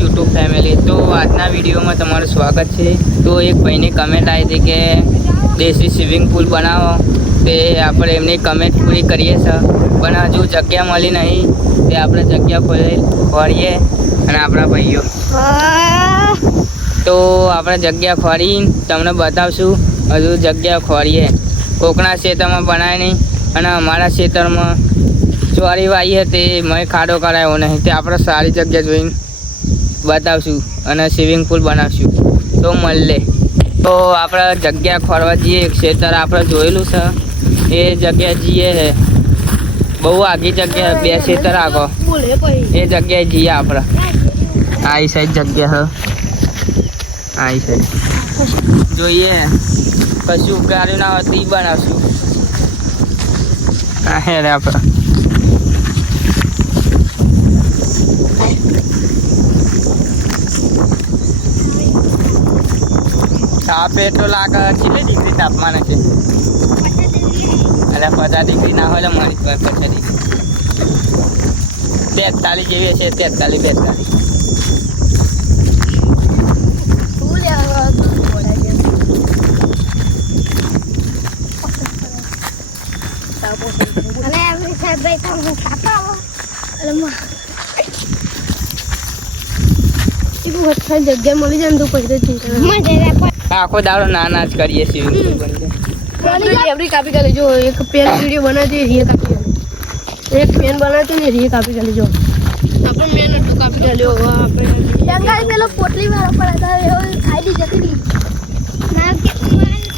YouTube family. તો આજના વિડીયોમાં તમારું સ્વાગત છે. તો એક ભાઈની કમેન્ટ આવી હતી કે દેશી સ્વિમિંગ પુલ બનાવો, તે આપણે એમની કમેન્ટ પૂરી કરીએ છીએ, પણ હજુ જગ્યા મળી નહીં. તે આપણે જગ્યા ખોરીએ અને આપણા ભાઈઓ તો આપણે જગ્યા ખોરી તમને બતાવશું. હજુ જગ્યા ખોરીએ, કોકના ખેતરમાં બનાય નહીં અને અમારા ખેતરમાં ચોરી વાઈ હતી, મેં ખાડો કરાવ્યો નહીં. તે આપણે સારી જગ્યા જોઈને બતાવશું અને સ્વિમિંગ પુલ બનાવશું. તો મળે તો આપણે જગ્યા ખોરવા જઈએ. ખેતર આપણે જોયેલું છે, એ જગ્યા જઈએ છે. બહુ આગી જગ્યા, 2 ખેતર આગળ, એ જગ્યાએ જઈએ આપણે. આ સાઈડ જગ્યા છે, આ સાઈડ જોઈએ. કશું ઉગાડ્યું ના હોય તો એ બનાવશું. હા હે રે આપણે આ પેટ્રોલ આગળ કેટલી ડિગ્રી તાપમાન છે? એટલે 50 ડિગ્રી ના હોય મળી હોય 50 ડિગ્રી, 43 જેવી છે. 43 જગ્યા મળી જાય ને તો પછી આખો દાડો નાના જ કરીએ છીએ. કાપી કરી જો એક પેન વિડીયો બનાવતી રીએ કાપી એક પેન બનાવતી ને રીએ કાપી કરી જો આપણે મેન એટલું કાપી કર્યો. આપણે પેલો પોટલી વાળો પડતા આઈડી જતી ના કે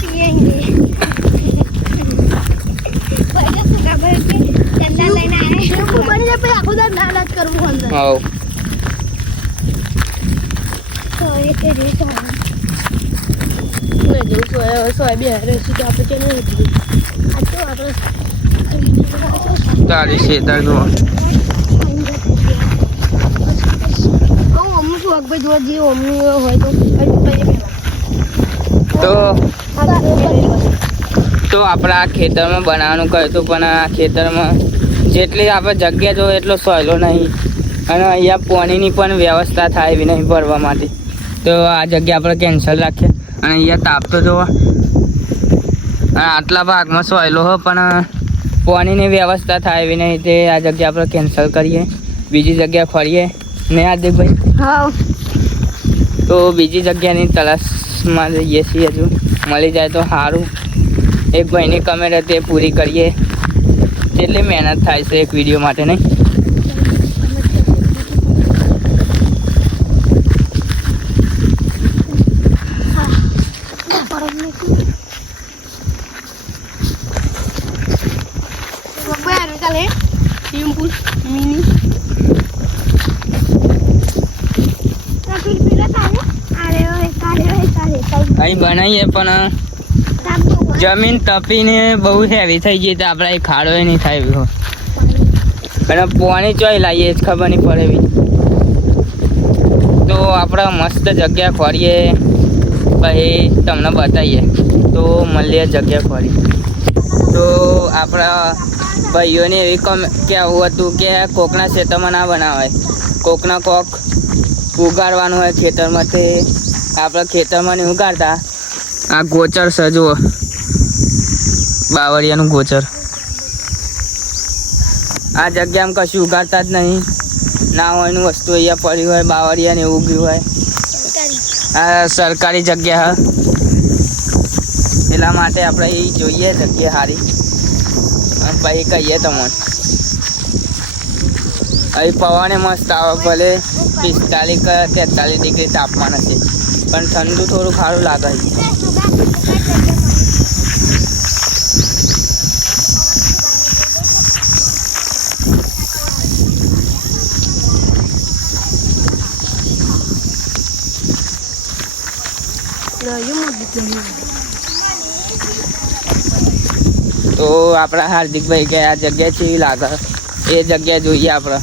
પીએંગે પૈસા તો ખબર કે ચંદા લઈને આયા શેમ્પુ બની જાય પછી આખો દાડ નાના જ કરવું અંદર. હા તો એ કે રીતો ને જો સોયાબીન રેસીપી આપણે કે નહીં હતી. આ તો આપણે તારી ખેતર જો અમુક વાગભાઈ જોવા જઈએ અમની હોય તો આપણે આ ખેતરમાં બનાવવાનું કહ્યું હતું, પણ આ ખેતરમાં જેટલી આપણે જગ્યા જોઈએ એટલો સહેલો નહીં અને અહીંયા પાણીની પણ વ્યવસ્થા થાય એવી નહીં ભરવા માટે. તો આ જગ્યા આપણે કેન્સલ રાખીએ. અને અહીંયા તાપ તો જોવા આટલા ભાગમાં સહેલો હોય પણ પાણીની વ્યવસ્થા થાય એવી નહીં. તે આ જગ્યા આપણે કેન્સલ કરીએ, બીજી જગ્યા ખોરીએ ને હાર્દિકભાઈ. હા તો બીજી જગ્યાની તલાશમાં જઈએ છીએ. હજુ મળી જાય તો સારું. એક ભાઈની કમેન્ટ હતી એ પૂરી કરીએ. કેટલી મહેનત થાય છે એક વિડીયો માટે નહીં? અહીં બનાવીએ પણ જમીન તપીને બહુ હેવી થઈ ગઈ તો આપણે એ ખાડો નહીં થાય એવી હોય અને પાણી ચોઈ લાવીએ જ ખબર નહીં પડે એવી. તો આપણે મસ્ત જગ્યા ખોરીએ પછી તમને બતાવીએ. તો મળીએ જગ્યા ખોરી. તો આપણા ભાઈઓને એવી કહેવું હતું કે કોકના ખેતરમાં ના બનાવાય, કોકના કોક ઉગાડવાનું હોય ખેતરમાં. તે આપણે ખેતરમાં નહીં ઉગાડતા. આ ગોચર છે જુઓ, બાવળિયાનું ગોચર. આ જગ્યામાં કશું ઉગાડતા જ નહીં. ના હોયનું વસ્તુ અહીંયા પડી હોય, બાવળિયાને એવું ઉગ્યું હોય. આ સરકારી જગ્યા હ, એટલા માટે આપણે એ જોઈએ જગ્યા સારી અને પછી કહીએ તમને. અહીં પવને મસ્ત આવે, ભલે 45 કે 43 ડિગ્રી તાપમાન હશે પણ ઠંડુ થોડું સારું લાગે. તો આપણા હાર્દિકભાઈ કે આ જગ્યા કેવી લાગે એ જગ્યા જોઈએ. આપણે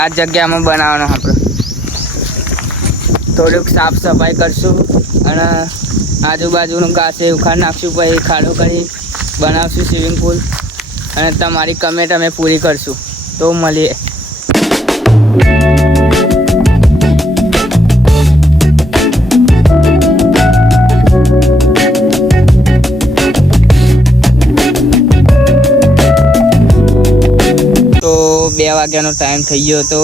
આ જગ્યામાં બનાવવાનું. આપણે થોડુંક સાફ સફાઈ કરશું અને આજુબાજુનું ઘાસ એ ઉખાડ નાખશું, પછી ખાડો કરી બનાવશું સ્વિમિંગ પુલ અને તમારી કમેન્ટ અમે પૂરી કરશું. તો મળીએ. વાગ્યાનો ટાઈમ થઈ ગયો તો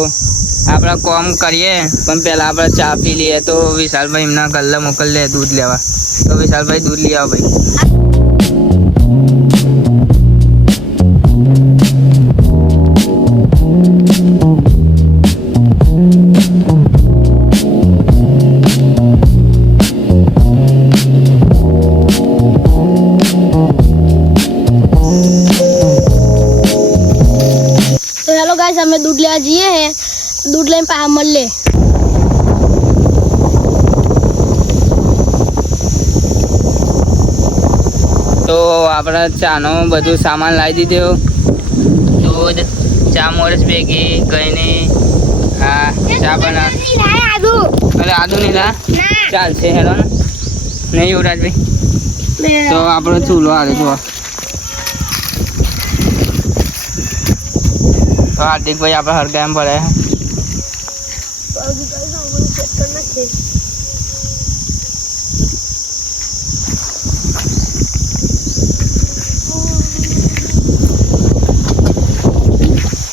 આપણે કોમ કરીએ પણ પહેલાં આપણે ચા પી લઈએ. તો વિશાલભાઈ એમના ગલ્લે મોકલી દે દૂધ લેવા. તો વિશાલભાઈ દૂધ લઈ આવો ભાઈ. तो हेलो गाइस, हमें दूध ले जिए हैं. दूध लेने पे हम ले. તો આપણે ચાનો બધું સામાન લાવી દીધો. દૂધ, ચા મોરસ ભેગી કહીને હા ચા બના. અરે આદુ નહીં લા, ચાલશે હેલો ને નહીં યુવરાજભાઈ. તો આપણો ચૂલો આવે જુઓ. તો હાર્દિકભાઈ આપણે હરગામ પડે.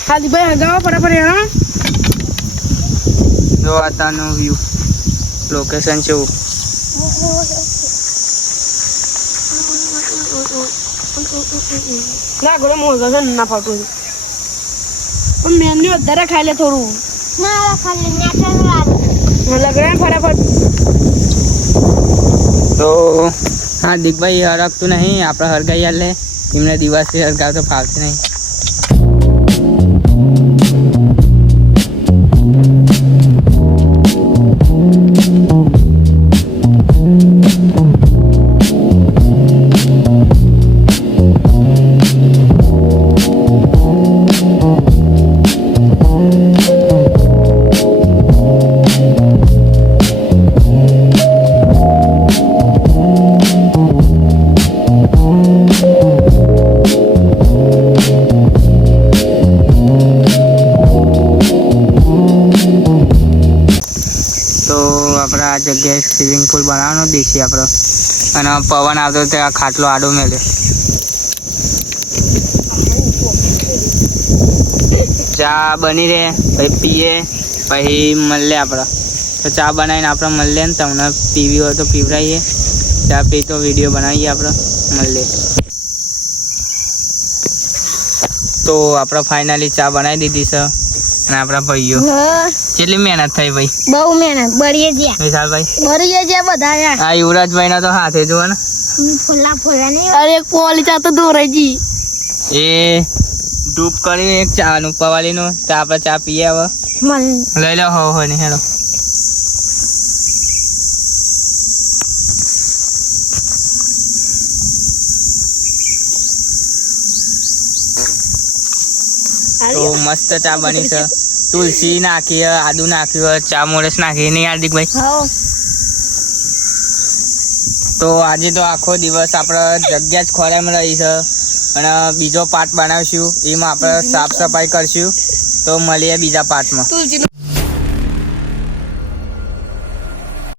હાર્દિકભાઈ હગાવો ફટાફટ યાર. જો આતાનું વ્યૂ લોકેશન છે. ના ગોળે મોઢા છે ના ફાટું. પણ મેન્યુ વધારે ખાઈ લે થોડું. ના ખાલી લગડે ફટાફટ. તો હાર્દિકભાઈ હરગતું નહીં, આપણે હરગાઈ લે. એમને દિવસથી હરગાવ તો ફાવતું નહીં. આપણે આ જગ્યાએ સ્વિમિંગ પુલ બનાવવાનો દેખીએ આપણે. અને પવન આવતો ત્યાં ખાટલો આડો મેળે. ચા બની રહે પછી પીએ પછી મળીએ આપણે. તો ચા બનાવીને આપણે મળીએ ને તમને પીવી હોય તો પીવડાવીએ. ચા પી તો વિડીયો બનાવીએ આપણે મળીએ. તો આપણે ફાઇનલી ચા બનાવી દીધી છે. અને આપણા ભાઈઓ કેટલી મહેનત થઈ ભાઈ. બહુ મહેનત. બળીએ જ્યાં વિશાલભાઈ બળીએ જ્યાં બધા યાર. આ યુવરાજભાઈ ના તો હાથે જુઓ ને. અરે પોલી ચા તો દોરાઈ એ ડૂબ કર્યું એક ચાનું પવાલીનું. તો આપણે ચા પીએ હવે. લઈ લો હો ને હેલો. તો મસ્ત ચા બની છે. તુલસી નાખી, આદુ નાખ્યું, ચા મોરસ નાખી નહીં હાર્દિકભાઈ. તો આજે તો આખો દિવસ આપણે જગ્યા જ ખોરામાં રહી છે. અને બીજો પાર્ટ બનાવશું એમાં આપણે સાફ સફાઈ કરશું. તો મળીએ બીજા પાર્ટમાં.